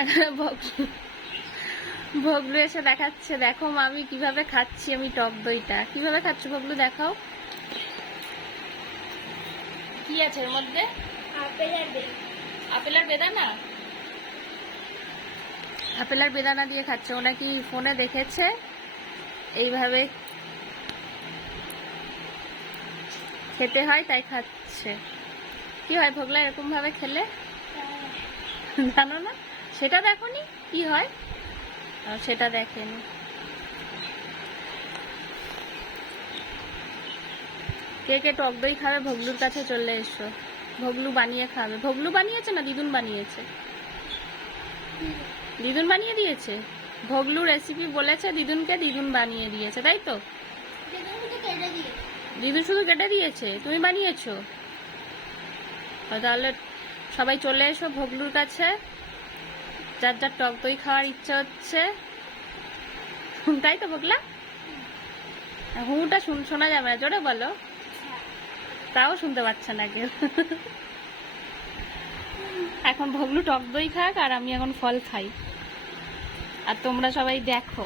এখানে এসে দেখাচ্ছে দেখো মামি কীভাবে খাচ্ছি আমি টক দইটা। কীভাবে খাচ্ছ ভগলু দেখাও। কি আছে এর মধ্যে? আপেল আর আপেল আর বেদানা? আপেল আর বেদানা দিয়ে খাচ্ছে ও নাকি ফোনে দেখেছে। এইভাবে খেতে হয় তাই খাচ্ছে। কি হয় ভোগলা এরকম ভাবে খেলে জানো না? সেটা দেখোনি? কি হয়? সেটা দেখেনি। কে কে টক দই খাবে, ভগলুর কাছে চলে এসো। ভগলু বানিয়ে খাবে। ভগলু বানিয়েছে না দিদুন বানিয়েছে? দিদুন বানিয়ে দিয়েছে? ভগলু রেসিপি বলেছে দিদুনকে, দিদুন বানিয়ে দিয়েছে, তাই তো? দিদুন শুধু কেটে দিয়েছে? তুমি বানিয়েছো? তাহলে সবাই চলে এসো ভগলুর কাছে। যার যার টক দই খাওয়ার ইচ্ছা হচ্ছে। তাই তো বকলা? হুটা শুন শোনা যাবে না, জোরে বলো। তাও শুনতে পাচ্ছে না কেউ। এখন ভগলু টক দই খাক আর আমি এখন ফল খাই। আর তোমরা সবাই দেখো।